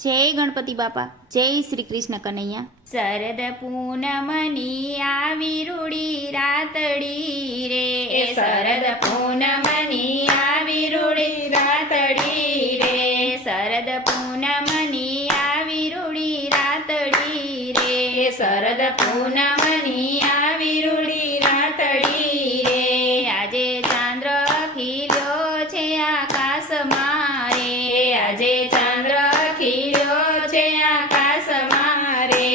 જય ગણપતિ બાપા, જય શ્રી કૃષ્ણ કનૈયા. શરદ પૂનમની આવી રૂડી રાતડી રે, શરદ પૂનમની આવી રૂડી રાતડી રે, શરદ પૂનમની આવી રૂડી રાતડી રે, શરદ પૂનમની આવી રૂડી રાતડી રે. આજે ચાંદ્ર ખીલ્યો છે આકાશમાં રે, આજે ચાંદ્ર ખીલ્યો છે આકાશમાં રે.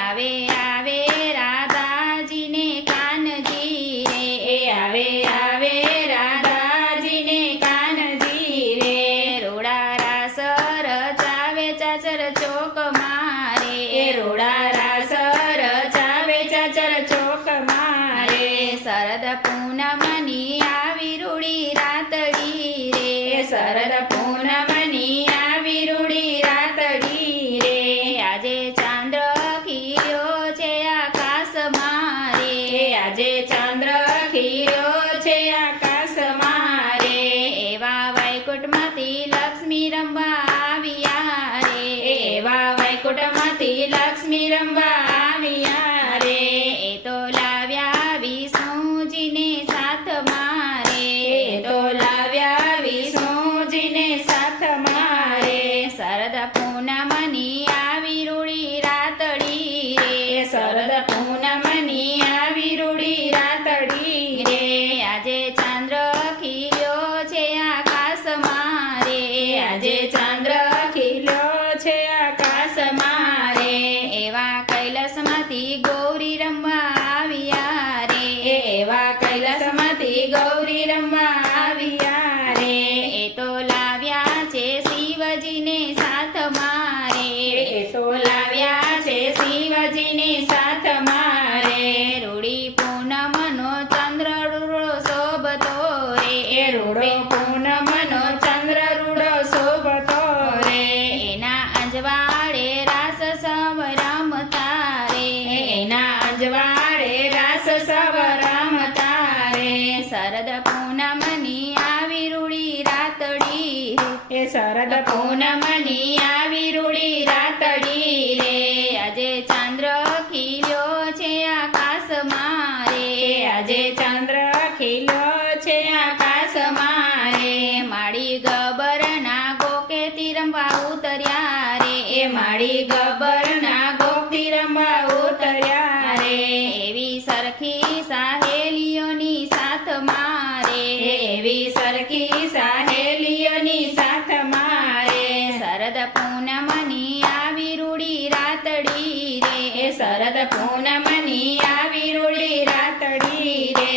આવે આવે રાધાજીને કાનજી રે, આવે આવે રાધાજીને કાનજી રે. રોડા રાસ રચાવે ચાચર ચોક મારે, રોડા રાસ રચાવે ચાચર ચોક મારે. શરદ પૂનમની આવી રૂડી રાતડી રે, શરદ પૂનમની આવી રૂડી રાતડી રે. આજે ચાંદ્ર ખીલ્યો છે આકાશમાં રે, આજે ચાંદ્ર ખીલ્યો છે આકાશમાં રે. એવા વૈકુંઠમાંથી લક્ષ્મી રમવા આવ્યા રે, એવા વૈકુંઠમાંથી લક્ષ્મી રમવા આવ્યા રે. એ તો લાવ્યા વિષ્ણુજીને સાથમાં રે, એ તો લાવ્યા વિષ્ણુજીને સાથમાં રે. શરદ પૂનમની આવી રૂડી રાતડી રે, શરદ પૂનમની આવી રૂડી રાતડી રે. આજે ચાંદ્ર ખીલ્યો છે આકાશમાં રે, આજે ચાંદ્ર ખીલ્યો છે આકાશમાં રે. એવા કૈલાસમાંથી ગૌરી રમવા આવ્યા રે, એવા કૈલાસમાંથી ગૌરી રમવા આવ્યા રે. એ તો લાવ્યા છે શિવજીને સાથમાં રે, એ તો લાવ્યા છે શિવજીની સાથમાં રે. રૂડી પૂનમનો ચંદ્ર રૂડો શોભતો રે, એ રૂડો પૂનમનો ચંદ્ર રૂડો શોભતો રે. એના અંજવાળે રાસ સવ રમતા રે, એના અજવાળે રાસ સવ રમતા રે. શરદ પૂનમની આવી રૂડી રાતડી રે, એ શરદ પૂનમની આવી રૂડી રાતડી રે. આજે ચાંદ્ર ખીલ્યો છે આકાશમાં રે, આજે ચંદ્ર ખીલ્યો છે આકાશમાં રે. માડી ગબરના ગોકેથી રમવા ઉતર્યા રે, એ માડી ગબ્બરના ગોપી રમવા ઉતર્યા રે. એવી સરખી સહેલીઓની સાથમાં રે, એવી સરખી સહેલીઓની સાથમાં રે. શરદ પૂનમની આવી રૂડી રાતડી રે, શરદ પૂનમની આવી રૂડી રાતડી રે.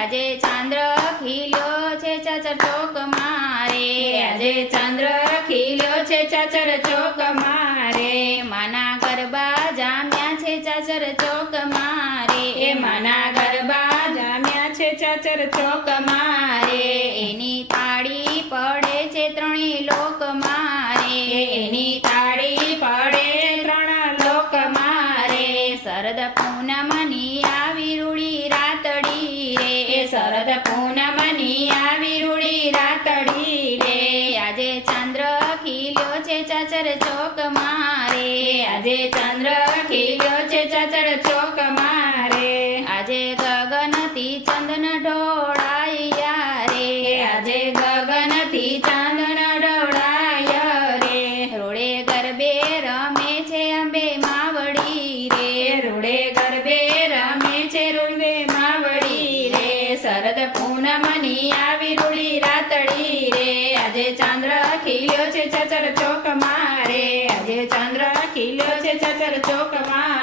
આજે ચાંદ્ર ખીલ્યો છે ચાચર ચોક મારે, આજે ચંદ્ર ખીલ્યો છે ચાચર ચોક મારે. માના ગરબા જામ્યા છે ચાચર ચોક મારે, એ માના ગરબા જામ્યા છે ચાચર ચોક મારે. એની તાળી પડે છે ત્રણેય લોક મારે, એની તાળી પડે ત્રણ લોક મારે. શરદ પૂનમની આવી રૂડી રાતડી રે, શરદ પૂનમની આવી રૂડી રાતડી રે. આજે ચાંદ્ર ખીલ્યો છે ચાચર ચોક મારે, આજે ચંદ્ર ખીલ્યો છે ચાચર ચોક મારે. આજે ગગનથી ચંદન ઢોળાયા રે, આજે ગગનથી ચાંદન ડોળાય રે. રોડે ગરબે રમે છે અંબે માવડી રે, રૂડે ગરબે રમે છે રૂડે માવડી રે. શરદ પૂનમની આવી રૂડી રાતડી રે. આજે ચંદ્ર ખીલ્યો છે ચાચર ચોક મારે, આજે ચંદ્ર ખીલ્યો છે ચાચર ચોક મારે.